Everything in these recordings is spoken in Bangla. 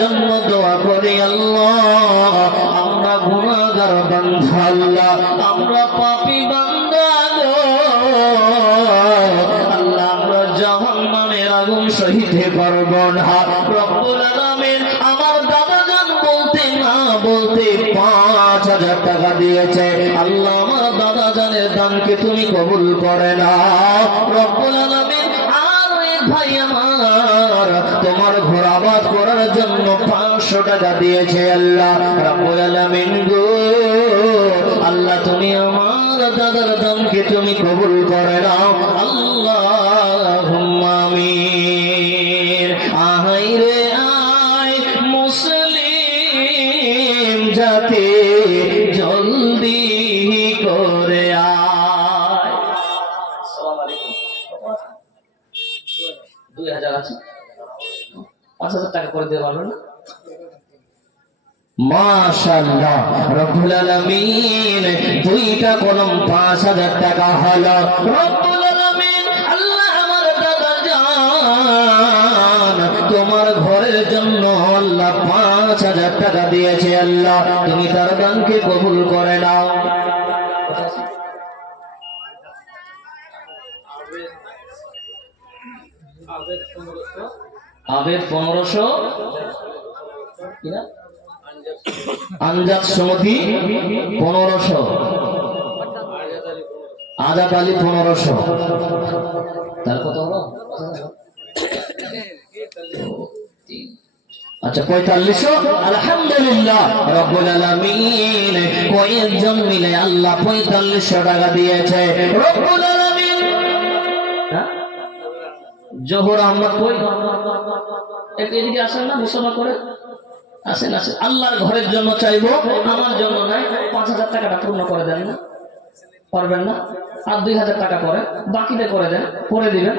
জন্য দোয়া করি আল্লাহ, আমরা গুনাহগার বান্দা আল্লাহ, আমরা পাপী বান্দা গো আল্লাহ, আমরা জাহান্নামের আগুন সহিতে পারব না। রব্বুল আলামিন আমার দাদা জান বলতে না বলতে ৫,০০০ টাকা দিয়েছে আল্লাহ, আমার দাদা জানের দানকে তুমি কবুল করে নাও রব্বুল আলামিন। আর এক ভাই আমার তোমার ঘর আবাদ করার জন্য ৫০০ টাকা দিয়েছে আল্লাহ রাব্বুল আলামিন গো আল্লাহ, তুমি আমার দাদার দানকে তুমি কবুল করে নাও আল্লাহুম্মা আমিন। আহাই রে আয় মুসলিম জাতি জলদি করে আয়। আসসালামু আলাইকুম। ২০০০ আছে, ৫,০০০ টাকা করে দিতে পারবেন না? মাশাআল্লাহ রব্বুল আলামিন, দুইটা কলম ৫,০০০ টাকা হলো রব্বুল আলামিন। আল্লাহ আমার দাদা জান তোমার ঘরের জন্য আল্লাহ ৫,০০০ টাকা দিয়েছে আল্লাহ, তুমি তার দানকে কবুল করে নাও। আবেদ ১৫০০, আনজাদ সমিতি ১৫০০, আজাদ আলী ১৫০০, তার কত হলো? আচ্ছা ৪৫০০। আলহামদুলিল্লাহ রব্বুল আলামিন কয়েকজন মিলে আল্লাহ ৪৫০০ টাকা দিয়েছে রব্বুল আলামিন। জোহর আহমদ কই? একটু এদিকে আসেন না, মুসলমান করে আসেন আসেন। আল্লাহর ঘরের জন্য চাইবো, আমার জন্য নাই। ৫,০০০ টাকাটা পূর্ণ করে দেন না, পারবেন না? আর ২,০০০ টাকা করে বাকিতে করে দেন, করে দিবেন।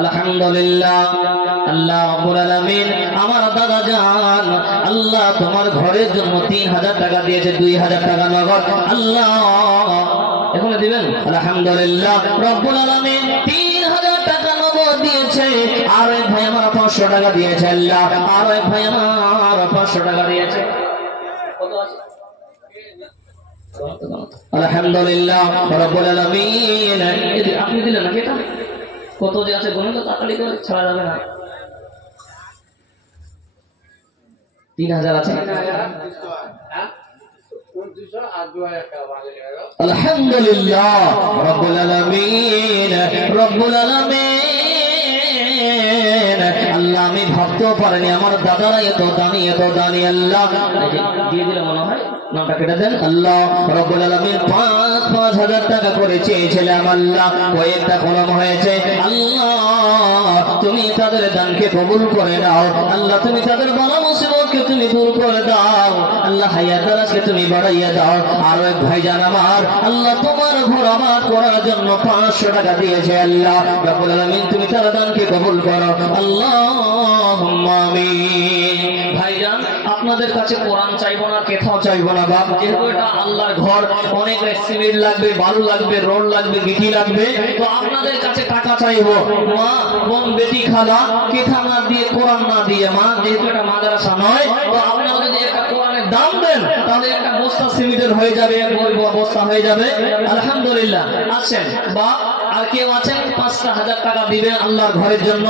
আলহামদুলিল্লাহ আল্লাহ রাব্বুল আলামিন আমার দাদা জান আল্লাহ তোমার ঘরের জন্য ৩,০০০ টাকা দিয়েছে, ২,০০০ টাকা নগদ আল্লাহ এখন দিবেন। আলহামদুলিল্লাহ রব্বুল আলামিন ৩,০০০ টাকা নগদ দিয়েছে। আর এক ভাই আমার ৫০০ টাকা দিয়েছে আল্লাহ, আর এক ভাই আমার ৫০০ টাকা দিয়েছে। কত আছে? আলহামদুলিল্লাহ রব্বুল আলামিন। আপনি দিলেন নাকি এটা? কত যে আছে গুণ তো তাড়াতাড়ি করে, ছাড়া যাবে না। ৩,০০০ আছে। আলহামদুলিল্লাহ রব্বুল আলামিন রব্বুল আলামিন। আল্লাহ আমি ভাবতেও পারিনি আমার দাদারা এত দানি আল্লাহ দিয়ে দিলে মনে হয় নামটা কেটে দেন। আল্লাহ রব্বুল আলামিন ৫,০০০ টাকা করে চেয়েছিলাম আল্লাহ, কয়েকটা কলম হয়েছে আল্লাহ, তুমি তাদের দানকে কবুল করে নাও আল্লাহ, তুমি তাদের বালা মুসিবতকে তুমি দূর করে দাও আল্লাহ, হায়াত দারাজকে তুমি বাড়াইয়া দাও। আর এক ভাইজান আমার আল্লাহ তোমার ঘর আবাদ করার জন্য ৫০০ টাকা দিয়েছে আল্লাহ রব্বুল আলামিন, তুমি তার দানকে কবুল করো আল্লাহুম্মা আমিন। ভাইজান আপনাদের কাছে কোরআন চাইবো না, কোথাও চাইবো না বাপ, যেহেতু এটা আল্লাহর ঘর, অনেক সিমেন্ট লাগবে, বালু লাগবে, রড লাগবে, গিটি লাগবে, তো আপনাদের কাছে টাকা চাইবো। মা বোন বেটি খালা কেথা না দিয়ে কোরআন না দিয়ে, মা যেহেতু এটা মাদ্রাসা নয়, তো আপনারা যদি একটা কোরআনের দাম দেন তাহলে একটা বস্তা সিমেন্টের হয়ে যাবে, বস্তা হয়ে যাবে। আলহামদুলিল্লাহ আসেন বাপ, আর কেউ আছেন ৫,০০০ টাকা দিবেন আল্লাহর ঘরের জন্য।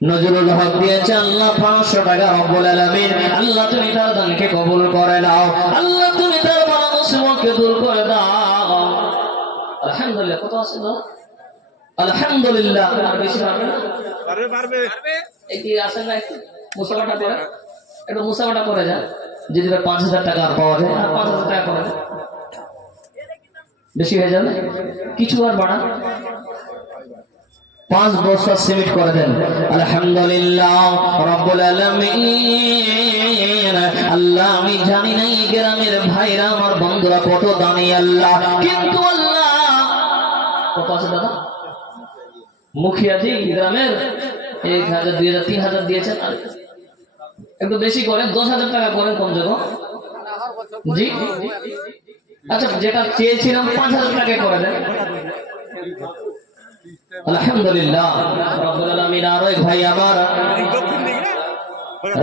নজরুল হক দিয়েছে আল্লাহ ৫০০ টাকা রব্বুল আলামিন, আল্লাহ তুমি তার দানকে কবুল করে নাও আল্লাহ, তুমি তার বালা মুসিবতকে দূর করে দাও। আলহামদুলিল্লাহ কত আছে দাদা? আলহামদুলিল্লাহ। আর বেশি পারবে না? পারবে। এই কি আসেন না, একটু মুসাফাটা করে, একটু মুসাফাটা করে যান। যদি ৫,০০০ টাকা পাওয়া যায় আর ৫,০০০ টাকা করে বেশি হয়ে যাবে, কিছু আর বাড়ান। ৫ বস্তা সিমেন্ট করে দেন। আলহামদুলিল্লাহ রব্বুল আলামিন। আল্লাহ আমি জানি না এই গ্রামের ভাইরা আমার বন্ধুরা কত দামি আল্লাহ, কিন্তু আল্লাহ কত আছে দাদা? মুখিয়াজি গ্রামের ১,০০০ ২,০০০ ৩,০০০ দিয়েছেন, একটু বেশি করেন, ১০,০০০ টাকা করেন কম যোগ। জি আচ্ছা, যেটা চেয়েছিলাম ৫,০০০ টাকা করে দেন। আলহামদুলিল্লাহ রব্বুল আলামিন। আর ওই ভাই আমার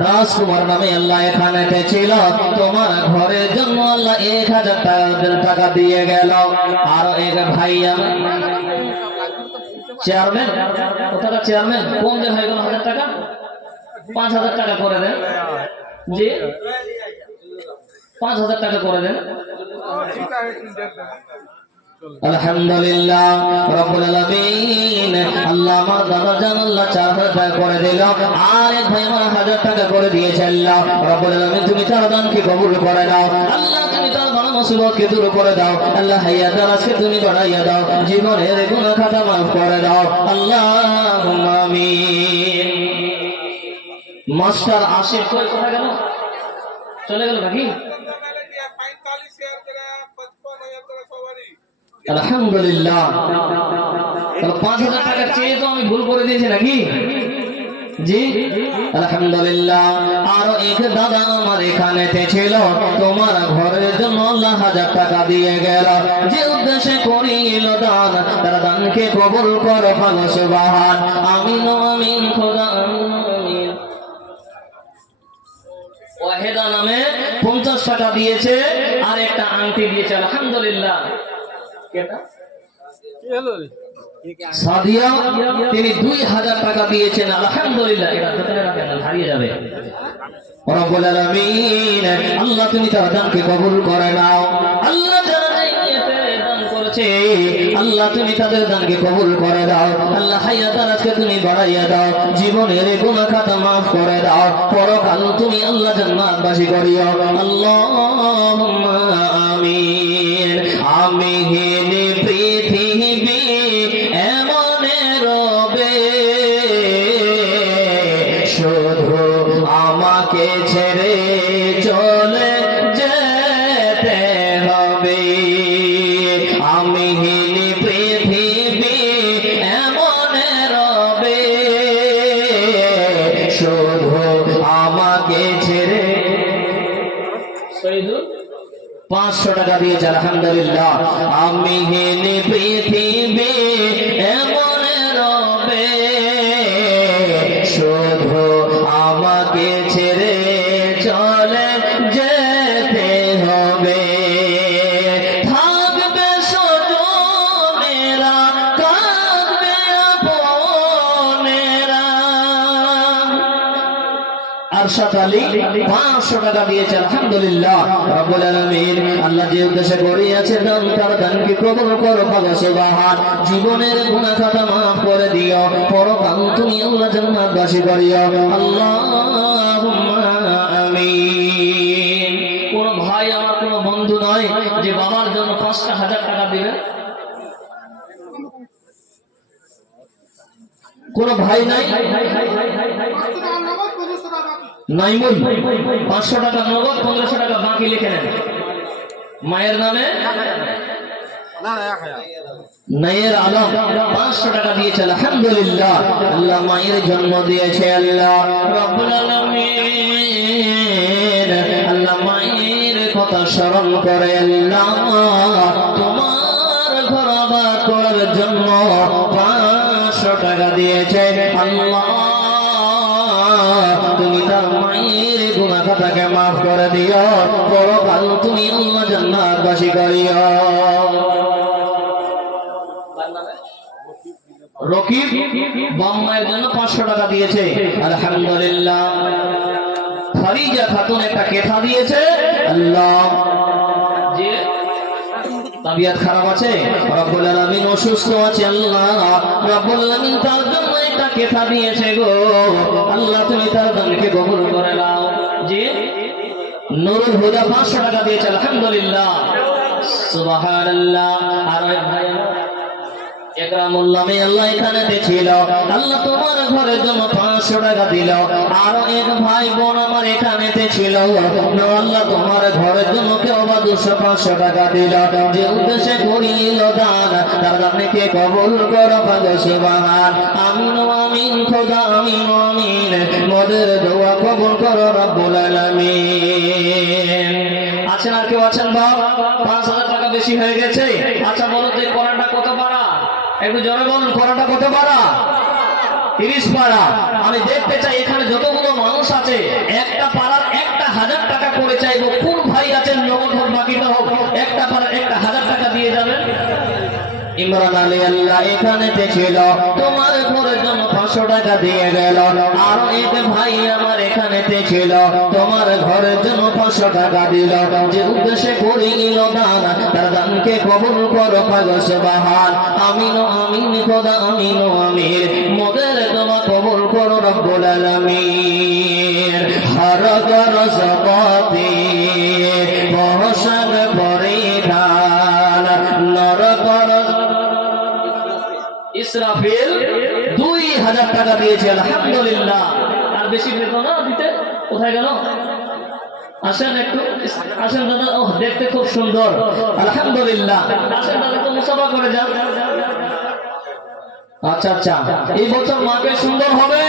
রাজকুমার নামে আল্লাহ এখানে ছিল, তোমার ঘরের জন্য আল্লাহ 1000 টাকা দিয়ে গেল। আর এক ভাই আমার চেয়ারম্যান, কোথাকার চেয়ারম্যান, কোন যে হয়ে গেল 1000 টাকা, 5000 টাকা করে দেন জি, 5000 টাকা করে দেন। আলহামদুলিল্লাহ রব্বুল আলামিন। আল্লাহ আমার দাদা জান আল্লাহ 4000 টাকা করে দিল। আর এক ভাই আমার 1000 টাকা করে দিয়েছে। আল্লাহ রব্বুল আলামিন তুমি তার দানকে কবুল করে নাও। আল্লাহ তুমি তার বালা মুসিবতকে দূর করে দাও। আল্লাহ হায়াত দারাজকে তুমি বাড়াইয়া দাও, জীবনের গুনাহ খাতা মাফ করে দাও। আল্লাহুম্মা আমিন। মাস্টার আশিক কই কোথায় গেল, চলে গেল নাকি? আলহামদুলিল্লাহ। 5000 টাকা চেয়ে তো আমি ভুল করে দিয়েছি নাকি জি? আলহামদুলিল্লাহ। আরো এক দাদা আমার এখানে ছিল, তোমার ঘরের জন্য আল্লাহ 1000 টাকা দিয়ে গেল। যে উদ্দেশ্যে করিল দান, তার দানকে কবুল করো ভালো সুবহান। আমিন আমিন খোদা আমিন। ওয়াহেদা নামে 50 টাকা দিয়েছে, আর একটা আংটি দিয়েছে। আলহামদুলিল্লাহ। সাদিয়া তিনি 2000 টাকা দিয়েছেন। আলহামদুলিল্লাহ। এটা ভেতরে রাখেন, হারিয়ে যাবে। রব্বুল আলামিন আল্লাহ তুমি তার দানকে কবুল করে নাও। আল্লাহ যারা নিয়তে দান করেছে আল্লাহ তুমি তাদের দানকে কবুল করে দাও। আল্লাহ হায়াত দারাজকে তুমি বাড়াইয়া দাও, জীবনের গুনাহ খাতা maaf করে দাও। পরকাল তুমি আল্লাহ জান্নাতবাসী করিও। আল্লাহুম্মা আমিন। আমিন। পৃথিবী এমন রবে, শুধু আমাকে ছেড়ে চলে যেতে হবে। আমিহীন পৃথিবী এমন রবে, শুধু আমাকে ছেড়ে। 500 টাকা দিয়েছে। আলহামদুলিল্লাহ। আমিহীন পৃথিবী এমন রবে, শুধু আমাকে ছেড়ে চলে যেতে হবে। থাকবে স্বজনেরা, কাঁদবে আপনেরা। আরশাদ আলী 500 টাকা দিয়েছে। আলহামদুলিল্লাহ রব্বুল আলামিন। আল্লাহ যে উদ্দেশ্যে করিয়াছে দান, তার দানকে কবুল করো ভালো সুবহান। জীবনের গুনাহ খাতা maaf করে দিও, পরকাল তুমি আল্লাহ জান্নাতবাসী করিও। আল্লাহুম্মা আমিন। কোন ভাই আমার কোন বন্ধু নয় যে বাবার জন্য 5000 টাকা দিবে? কোন ভাই নাই? নাইমুল 500 টাকা নগদ, 1500 টাকা বাকি লিখে নেন মায়ের নামে। নায়ের আলম 500 টাকা দিয়েছে। আলহামদুলিল্লাহ। আল্লাহ মায়ের জন্ম দিয়েছে। আল্লাহ রব্বুল আলামিন আল্লাহ মায়ের কথা স্মরণ করে আল্লাহ তোমার ঘর আবাদ করার জন্য 500 টাকা দিয়েছে। আল্লাহ তুমি তার মায়ের গুনাহ খাতাকে maaf করে দিও, পরকাল তুমি আল্লাহ জান্নাতবাসী করিও। রকিব বাম্মায়ের জন্য 500 টাকা দিয়েছে। আলহামদুলিল্লাহ। ফারিজা খাতুন একটা কেথা দিয়েছে। আল্লাহ যে তাবিয়াত খারাপ আছে, রব্বুল আলামিন অসুস্থ আছে, আল্লাহ রব্বুল আলামিন তার জন্য একটা কেথা দিয়েছে গো। আল্লাহ তুমি তার দানকে কবুল করে নাও। জি নুরুল হুদা 500 টাকা দিয়েছে। আলহামদুলিল্লাহ। সুবহানাল্লাহ। আর ভাই একরামুল্লাহ আল্লাহ এখানে ছিল, আল্লাহ তোমার ঘরের জন্য 500 টাকা দিল। আর এক ভাই বোন আমার এখানে ছিল, আল্লাহ তোমার ঘরের জন্য কেউ বা 200-500 টাকা দিল। যে উদ্দেশ্যে করিল দান, তার দানকে কবুল করো ভালো সুবহান। আমিন আমিন খোদা আমিন আমিন। মোদের দোয়া কবুল করো রব্বুল আলামিন। আছেন আর কেউ আছেন বাবা? 5000 টাকা বেশি হয়ে গেছে। আচ্ছা বলো তো কোরআনটা কত পারা? একটু জোরে বলুন, কোরআনটা কত পারা? 30 পারা। আমি দেখতে চাই এখানে যতগুলো মানুষ আছে, একটা পাড়ার 1000 টাকা করে চাইবো। কোন ভাই আছেন, নগদ হোক বাকিটা হোক, একটা পাড়ার 1000 টাকা দিয়ে যাবেন। ইমরান আলী আল্লাহ এখানে ছিল, তোমার ঘরের জন্য 500 টাকা দিয়ে গেল। আর এক ভাই আমার এখানে ছিল, তোমার ঘরের জন্য 500 টাকা দিল। যে উদ্দেশ্যে করিল দান, তার দানকে কবুল করো পাগল সুবহান। আমিন আমিন খোদা আমিন আমিন, মোদের দোয়া কবুল করো রব্বুল আলামিন। হর গর জগতে বহসাগ পরিধান, নর কর ইসরাফিল 2000 টাকা দিয়েছে, আলহামদুলিল্লাহ। আর বেশি পেত না দিতে, কোথায় গেল? আসেন একটু, আসেন দাদা। ও দেখতে খুব সুন্দর, আলহামদুলিল্লাহ। আসেন দাদা, তো মুসাফা করে যান। আচ্ছা আচ্ছা, এই বছর মাকে সুন্দর হবে।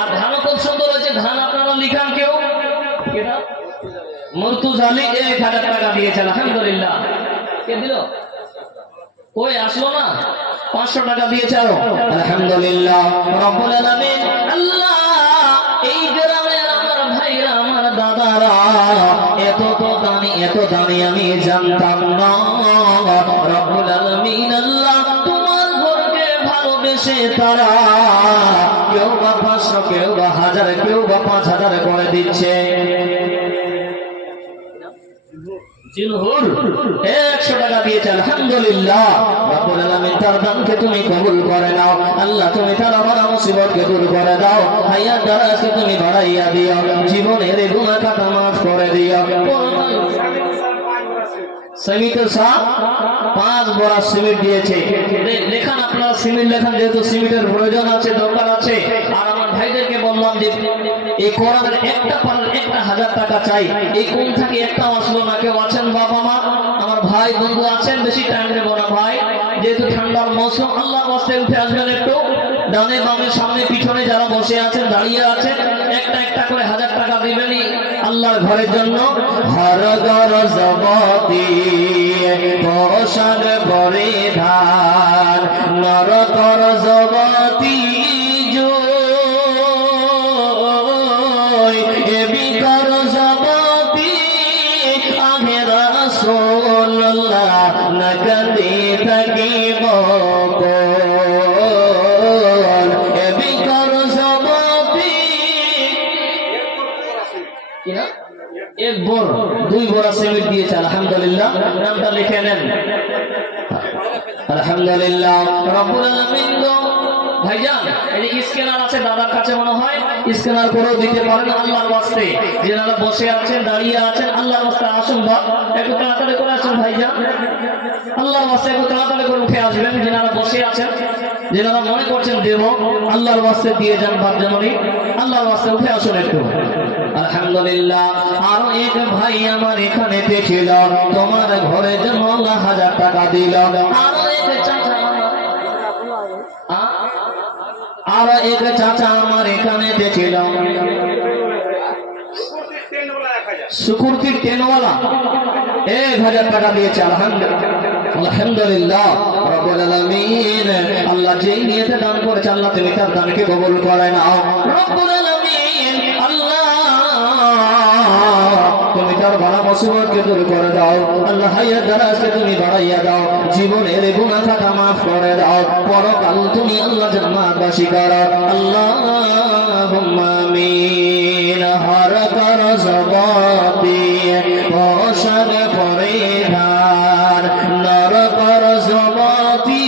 আর ধানও খুব সুন্দর হয়েছে। ধান আপনারা লিখান কেউ? মুর্তুজালি 1000 টাকা দিয়েছে, আলহামদুলিল্লাহ। কে দিল? ওই আসলো না, 500 টাকা দিয়েছে আরো, আলহামদুলিল্লাহ রব্বুল আলামিন। আল্লাহ, এই গ্রামের আমার ভাইরা, আমার দাদারা এত দানি আমি জানতাম না। রব্বুল আলামিন আল্লাহ, তোমার ঘরকে ভালোবেসে তারা কেউ বা 500, কেউ বা 1000, কেউ বা 5000 করে দিচ্ছে। জিনহুর 100 টাকা দিয়েছে, আলহামদুলিল্লাহ রব্বুল আলামিন। তার দানকে তুমি কবুল করে নাও আল্লাহ। তুমি তার আমার মুসিবতকে দূর করে দাও। হায়াত দারাজকে তুমি বাড়াইয়া দিও, জীবনের গুনাহ খাতা মাফ করে দিও। সিমেন্ট সাহেব 5 বড়া সিমেন্ট দিয়েছে। লেখান আপনারা, সিমেন্ট লেখান, যেহেতু সিমেন্টের প্রয়োজন আছে, দরকার আছে। আর আমার ভাইদেরকে বললাম যে এই কোরআনের একটা পারার 1000 টাকা চাই। এই কোন থেকে একটা আসলো না? কেউ আছেন বাবা মা, আমার ভাই বন্ধু আছেন? বেশি টাইম নেব না ভাই, যেহেতু ঠান্ডার মৌসুম। আল্লাহর রাস্তায় উঠে আসবেন একটু, ডানে বামে সামনে পিছনে যারা বসে আছেন, দাঁড়িয়ে আছেন, একটা করে 1000 টাকা দিবেনই আল্লাহর ঘরের জন্য। হর গর জগতি পোষণ পরিধান, নর কর জগতি বিকর জগতি আহের রাসূলুল্লাহ, নগদি থাকিব বিকর জগতি। এক বড় 2 বড় সিমেন্ট দিয়েছে, আলহামদুলিল্লাহ। নামটা লিখে নেন, আলহামদুলিল্লাহ রব্বুল আলামিন। ভাইজান, এই যে স্ক্যানার আছে দাদার কাছে, মনে হয় স্ক্যানার করেও দিতে পারেন আল্লাহর ওয়াস্তে। যারা বসে আছেন, দাঁড়িয়ে আছেন, আল্লাহর ওয়াস্তে আসুন বা একটু তাড়াতাড়ি করে আসুন ভাইজান, আল্লাহর ওয়াস্তে একটু তাড়াতাড়ি করে উঠে আসবেন। যারা বসে আছেন, যারা মনে করছেন দেব, আল্লাহর ওয়াস্তে দিয়ে যান বাপ জানি, আল্লাহর ওয়াস্তে উঠে আসুন একটু, আলহামদুলিল্লাহ। আরো এক ভাই আমার এখানে ছিল, তোমার ঘরের জন্য 1000 টাকা দিল। আরো এক চাচা আমার এখানে ছিল, সুকুরতির টেনওয়ালা, 1000 টাকা দিয়েছে, আলহামদুলিল্লাহ রব্বুল আলামিন। আল্লাহ যেই নিয়তে দান করেছে, আল্লাহ তুমি তার দানকে কবুল করে নাও রব্বুল আলামিন। আল্লাহ, তুমি তার বালা মুসিবতকে দূর করে দাও আল্লাহ। হায়াত দারাজকে তুমি বাড়াইয়া দাও, জীবনের গুনাহ খাতা মাফ করে দাও। পরকাল তুমি আল্লাহ জান্নাতবাসী করো, আল্লাহুম্মা আমিন। হর কর জগতি পোষণ পরিধান, নর কর জগতি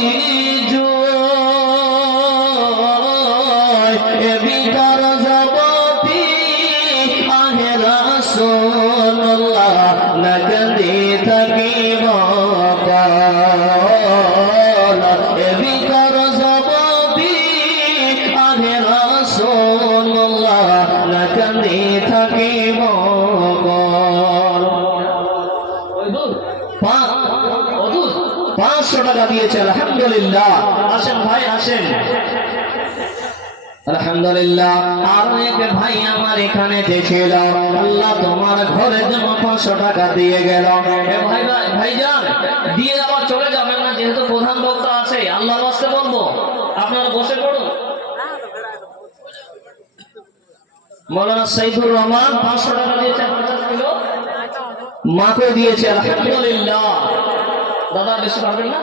জয় বিকর জগতি আহের রাসূলুল্লাহ, নগদি থাকিব বিকর জগতি আহের রাসূলুল্লাহ, নগদি থাকিব। 500 টাকা দিয়েছে, আলহামদুলিল্লাহ। আসেন ভাই, আসেন, আলহামদুলিল্লাহ। আর এক ভাই আমার এখানে ছিল, আল্লাহ তোমার ঘরের জন্য 500 টাকা দিয়ে গেল। ভাইজান, দিয়ে আবার চলে যাবেন না, যেহেতু প্রধান বক্তা আছে। আছে, আল্লাহর ওয়াস্তে বলবো, আপনারা বসে পড়ুন। মৌলানা সাইদুর রহমান 500 টাকা দিয়েছে, 50 কিলো মাকে দিয়েছে, আলহামদুলিল্লাহ। দাদা বেশি পারবেন না,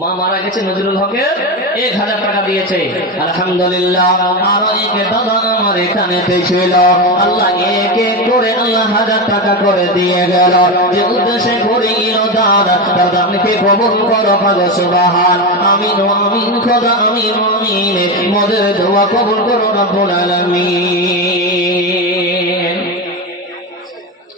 মা মারা গেছে নজরুল হকের 1000 টাকা দিয়েছে, আলহামদুলিল্লাহ। আর এক দাদা আমার এখানে ছিল, আল্লাহ এক এক করে আল্লাহ 1000 টাকা করে দিয়ে গেল। যে উদ্দেশ্যে করিল দান, তার দানকে কবুল করো পাগো সুবহান। আমিন আমিন খোদা আমিন আমিন, মোদের দোয়া কবুল করো রব্বুল আলামিন।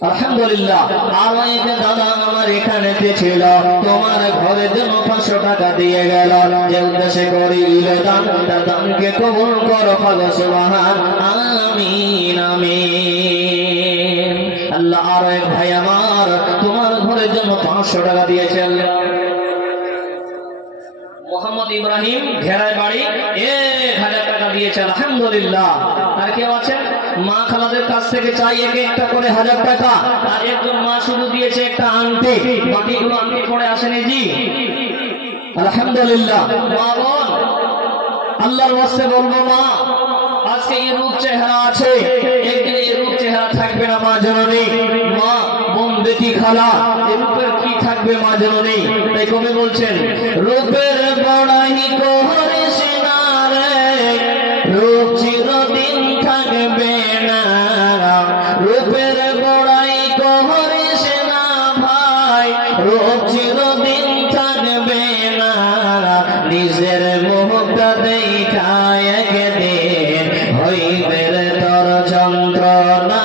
আলহামদুলিল্লাহ। আর এক দাদা আমার এখানে ছিল, তোমার ঘরের জন্য 500 টাকা দিয়ে গেল। যে উদ্দেশ্যে করিল দান, তার দানকে কবুল করো পাগো সুবহান। আমিন আমিন। আল্লাহ আর এক ভাই আমার তোমার ঘরের জন্য 500 টাকা দিয়েছে, আল্লাহ। মোহাম্মদ ইব্রাহিম ঘেরায় বাড়ি 1000 টাকা দিয়েছে, আলহামদুলিল্লাহ। আর কেউ আছেন মা খালাদের কাছ থেকে চাই এক একটা করে 1000 টাকা। আর একজন মা শুধু দিয়েছে একটা আংটি, বাকিগুলো আংটি পরে আসেনি জি, আলহামদুলিল্লাহ। মা বোন আল্লাহর ওয়াস্তে বলবো, মা আজকে এই রূপ চেহারা আছে, একদিন এই রূপ চেহারা থাকবে না মা জননী। মা বোন বেটি খালা এই রূপের কি থাকবে মা জননী। তাই কবি বলছেন, রূপের বড়াই করিস না রে, রূপ চিরদিন থাকবে না। রূপের বড়াই করিস না ভাই, রূপ চিরদিন থাকবে না। নিজের মুখটা দেখায় একদিন হইবে তোর যন্ত্রণা।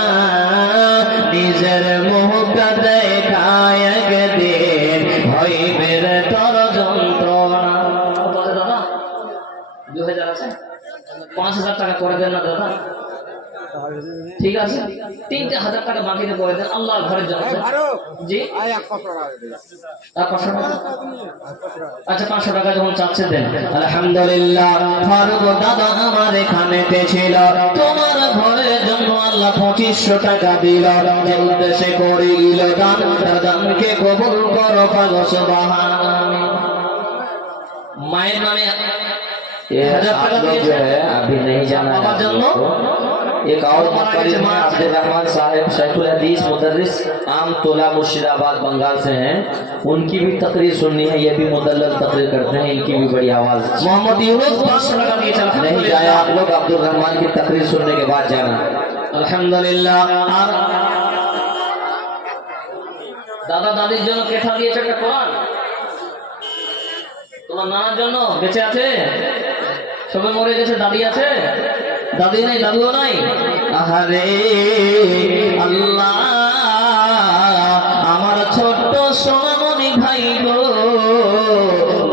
নিজের মুখটা দেখায় একদিন হইবে তোর যন্ত্রণা। দাদা 2000 আছে, 5000 টাকা করে দেন না দাদা, ঠিক আছে? 3000 টাকা বাকিতে করে দেন আল্লাহর ঘরের জন্য জি। আচ্ছা 500 টাকা যখন চাচ্ছে দেন, আলহামদুলিল্লাহ। ফারুক দাদা আমার এখানে ছিল, তোমার ঘরের জন্য আল্লাহ 2500 টাকা দিল। যে উদ্দেশ্যে করিল দান, তার দানকে কবুল করো পাগো সুবহান। মায়ের নামে 1000 টাকা দিয়েছে, अभी नहीं जाना বাবার জন্য। एक और मुतकरीम में अब्दुल रहमान साहब शेखुल हदीस मुदर्रिस आम तोला मुर्शिदाबाद बंगाल से हैं। उनकी भी तकरीर सुननी है, ये भी मुदल्लल तकरीर करते हैं, इनकी भी बड़ी आवाज। मोहम्मद यूनुस 500 टाका दिएছে, नहीं जाया आप लोग, अब्दुल रहमान की तकरीर सुनने के बाद जाना, আলহামদুলিল্লাহ। আর দাদা দাদির জন্য কেথা দিয়েছে একটা কোরআন, তোমার নানার জন্য বেঁচে আছে, সবে মরে গেছে, দাদি আছে, দাদি নাই দাদুও নাই। আহারে আল্লাহ, আমার ছোট্ট সোনামণি ভাই গো,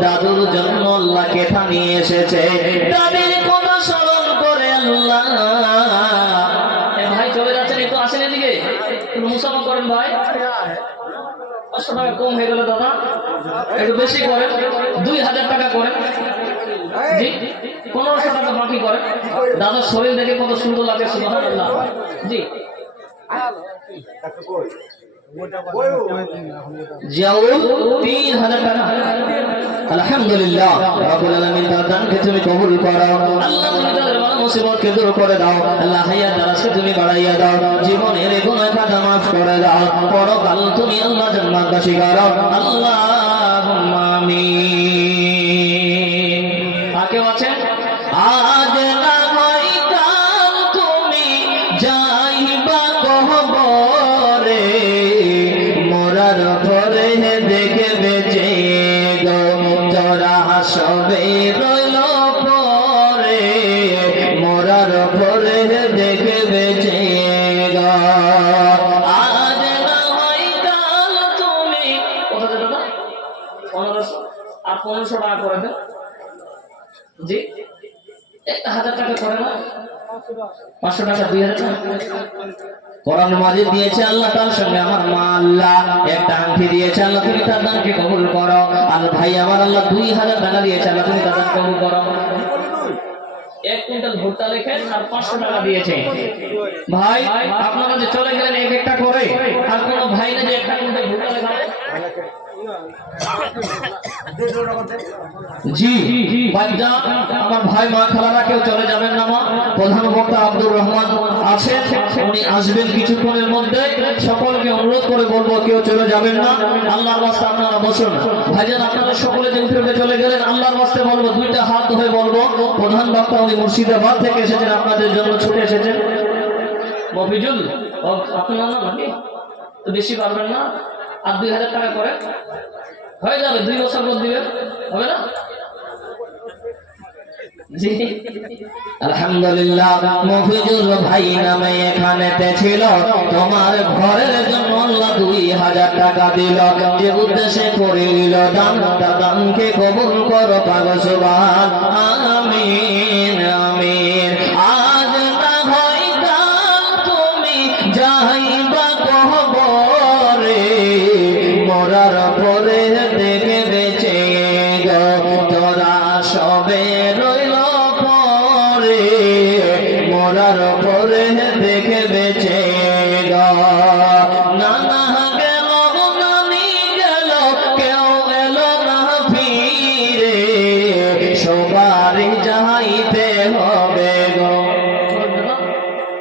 দাদুর জন্য আল্লাহ কেথা নিয়ে এসেছে, দাদির কথা স্মরণ করে আল্লাহ। ভাই চলে যাচ্ছেন, একটু আসেন এদিকে, একটু মুসাফা করেন ভাই। 500 টাকা কম হয়ে গেল দাদা, একটু বেশি করেন, 2000 টাকা করেন জি, 1500 টাকা বাকি করেন। দাদার শরীর দেখে কত সুন্দর লাগে, সুবহানাল্লাহ জি। জিয়াউল 3000 টাকা, আলহামদুলিল্লাহ। রব্বুল আলামিন তার দানকে তুমি কবুল করো আল্লাহ, তুমি তাদের বালা মুসিবতকে দূর করে দাও আল্লাহ, হায়াত দারাজকে তুমি বাড়াইয়া দাও, জীবনের গুনাহ খাতা মাফ করে দাও, পরকাল তুমি আল্লাহ জান্নাতবাসী করো, আল্লাহুম্মা আমিন। আর কেউ আছেন? আজ না হয় কাল তুমি যাইবা কবরে, মোরার পরে দেখবে যে গো তোরা সবে রইল পরে, মোরার পরে দেখবে যে গো। আজ না হয় কাল তুমি, কোথা থেকে দাদা? 1500 আর 1500 টাকা করে দেন জি, 1000 টাকা করে না, 500 টাকা 2000 টাকা কোরআন মাজিদ দিয়েছে আল্লাহ, তার সঙ্গে আমার মা আল্লাহ একটা আংটি দিয়েছে আল্লাহ, তুমি তার দানকে কবুল করো। আর ভাই আমার আল্লাহ 2000 টাকা দিয়েছে আল্লাহ, তুমি তার দান কবুল করো। 1 কুইন্টাল ভুট্টা লেখেন আর 500 টাকা দিয়েছে। ভাই আপনারা যে চলে গেলেন এক একটা করে, আর কোন ভাই না যে একটা কুইন্টাল ভুট্টা লেখাবে? জি ভাইজান, আমার ভাই মা খালারা কেউ চলে যাবেন না। মা প্রধান বক্তা আব্দুর রহমান আছেন, উনি আসবেন কিছুক্ষণের মধ্যে। সকলকে অনুরোধ করে বলবো কেউ চলে যাবেন না, আল্লাহর ওয়াস্তে আপনারা বসুন। ভাইজান আপনারা সকলে যে উঠে চলে গেলেন, আল্লাহর ওয়াস্তে বলবো, দুইটা হাত ধরে বলবো, প্রধান বক্তা উনি মুর্শিদাবাদ থেকে এসেছেন, আপনাদের জন্য ছুটে এসেছেন। মফিজুল আপনার নাম নাকি? তো বেশি পারবেন না, আর 2000 টাকা করে হয়ে যাবে, 2 বছর পর দিবেন, হবে না? জি আলহামদুলিল্লাহ। মফিজুল ভাই নামে এখানেতে ছিল, তোমার ঘরের জন্য আল্লাহ 2000 টাকা দিল, যে উদ্দেশ্যে করে নিল দান, দানকে কবুল করো পাগো সুবহান আমিন আমিন। আজ না হয় কাল তুমি যাইবা কবরে, মরার পরে দেখে বেঁচে গো তোরা সবে রইল পরে, মরার পরে দেখে বেঁচে গো। নানা গেল নানি গেল, কেউ এলো না ফিরে, সবারই যাইতে হবে গো।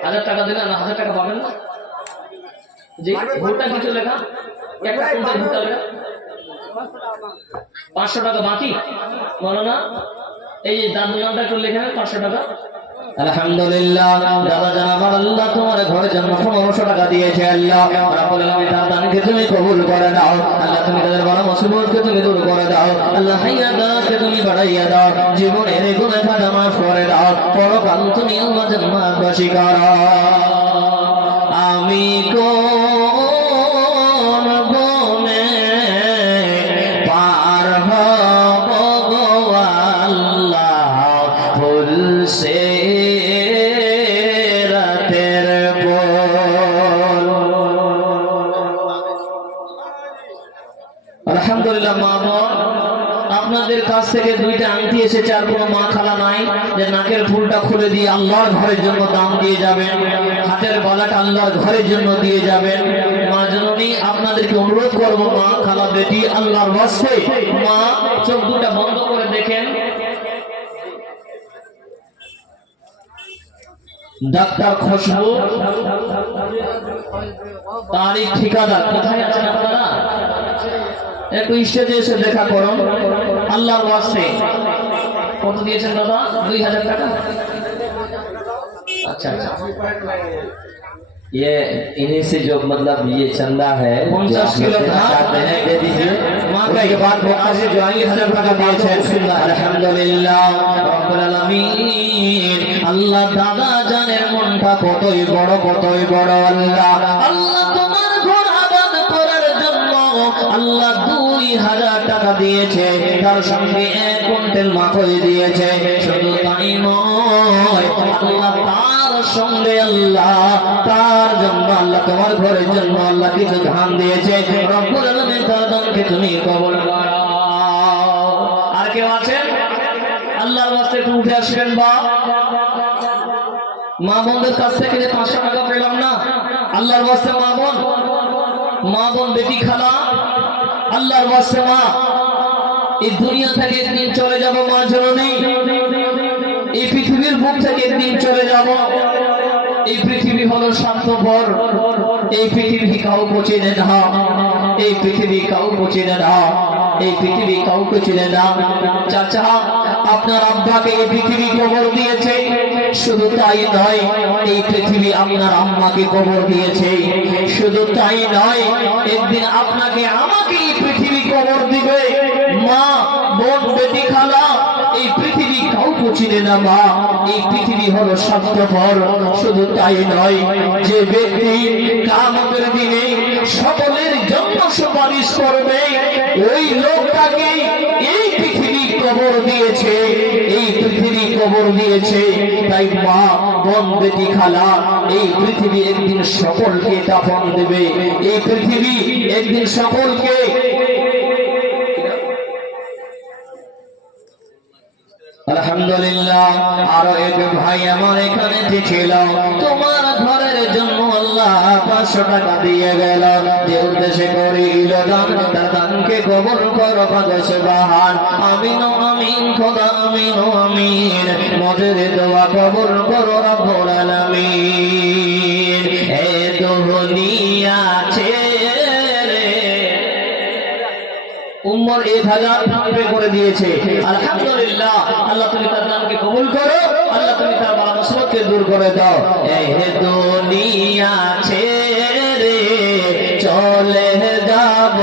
1000 টাকা দিলেন, 1000 টাকা পাবেন না? জি ভুট্টা কিছু লেখা, একটা কুইন্টাল ভুট্টা লেখা 500 টাকা বাকি বলো না? এই দাদুর নামটা একটু লেখা 500 টাকা। আলহামদুলিল্লাহ দাদা জান আমার আল্লাহ তোমার ঘরের জন্য 1500 টাকা দিয়েছে। আল্লাহ রাব্বুল আলামিন তার দানকে তুমি কবুল করে নাও। আল্লাহ তুমি তাদের বড় মুসিবতকে তুমি দূর করে দাও। আল্লাহ হায়াতকে তুমি বাড়াইয়া দাও, জীবনের গুনাহ খাতা মাফ করে দাও, পরকাল তুমি আল্লাহ জান্নাতবাসী করো। আমি কোন গুণে পার হব গো আল্লাহ, ফুল সে রাতের বল। আলহামদুলিল্লাহ মা বোন, আপনাদের কাছ থেকে 2টা আংটি এসেছে, আর কোনো মা খালা নাই যে নাকের ফুলটা খুলে দিয়ে আল্লাহর ঘরের জন্য দাম দিয়ে যাবেন, হাতের বালাটা আল্লাহর ঘরের জন্য দিয়ে যাবেন। মা জননী আপনাদেরকে অনুরোধ করব, মা খালা বেটি আল্লাহর ওয়াস্তে মা চোখ দুটা বন্ধ করে দেখেন। ডাক্তার খুশবু, তারিখ ঠিকাদার কোথায় আছেন আপনারা? একটু স্টেজে এসে দেখা করুন আল্লাহর ওয়াস্তে। কত দিয়েছেন দাদা? 2000 টাকা। अच्छा अच्छा, ये इन्हीं से जो मतलब ये चंदा है जो 50 किलो चाहते हैं दे दीजिए। माँ का के बाद मौका से जो 2000 টাকা দিয়েছেন। আলহামদুলিল্লাহ রব্বুল আলামিন। আল্লাহ দাদা জানের মনটা কতই বড়, কতই বড়। আল্লাহ আল্লাহ তোমার ঘর আবাদ করার জন্য আল্লাহ 2000 টাকা দিয়েছে, তার সঙ্গে 1 কুইন্টাল মাকৈ দিয়েছে। শুধু তাই নয়, আল্লাহ তার সঙ্গে আল্লাহ তার জন্য আল্লাহ তোমার ঘরের জন্য আল্লাহ কিছু ধান দিয়েছে। রব্বুল আলামিন তার দানকে তুমি কবুল করো। আর কেউ আছেন আল্লাহর ওয়াস্তে একটু উঠে আসবেন। বা মা বোনদের কাছ থেকে যে 500 টাকা পেলাম না, আল্লাহর ওয়াস্তে মা বোন বেটি খালা আল্লাহর ওয়াস্তে মা, এই দুনিয়া থেকে একদিন চলে যাব মা জননী, এই পৃথিবীর বুক থেকে একদিন চলে যাব। এই পৃথিবী হলো স্বার্থপর, এই পৃথিবী কাউকে চেনে না, এই পৃথিবী কাউকে চেনে না, এই পৃথিবী কাউকে চেনে না। চাচা আপনার আব্বাকে এই পৃথিবী কবর দিয়েছে, শুধু তাই নয় এই পৃথিবী আপনার আম্মাকে কবর দিয়েছে। শুধু তাই নয়, একদিন আপনাকে আমাকে এই পৃথিবী কবর দিবে। মা বোন বেটি খালা এই পৃথিবী কাউকে চিনে না মা, এই পৃথিবী হলো স্বার্থপর। শুধু তাই নয়, যে ব্যক্তি কিয়ামতের দিনে সকলের জন্য সুপারিশ করবে, ওই লোকটাকে এই পৃথিবী কবর দিয়েছে, এই পৃথিবী কবর দিয়েছে। তাই মা বোন বেটি খালা এই পৃথিবী একদিন সকলকে দাফন দেবে, এই পৃথিবী একদিন সকলকে আলহামদুলিল্লাহ। আরো এক ভাই আমার এখানে ছিল, তোমার ঘরের জন্য আল্লাহ 500 টাকা দিয়ে গেল, যে উদ্দেশ্যে করিল দান, তার দানকে কবুল করো পাগো সুবহান। আমিন আমিন খোদা আমিন আমিন, মদের দোয়া কবুল করো রব্বুল আলামিন। এ দুনিয়া ছেড়ে উম্মর 1000 পে করে দিয়েছে। আলহামদুলিল্লাহ, আল্লাহ তুমি তার দানকে কবুল করো, আল্লাহ তুমি তার বালা মুসিবতকে দূর করে দাও। এই দুনিয়া ছেড়ে চলে যাব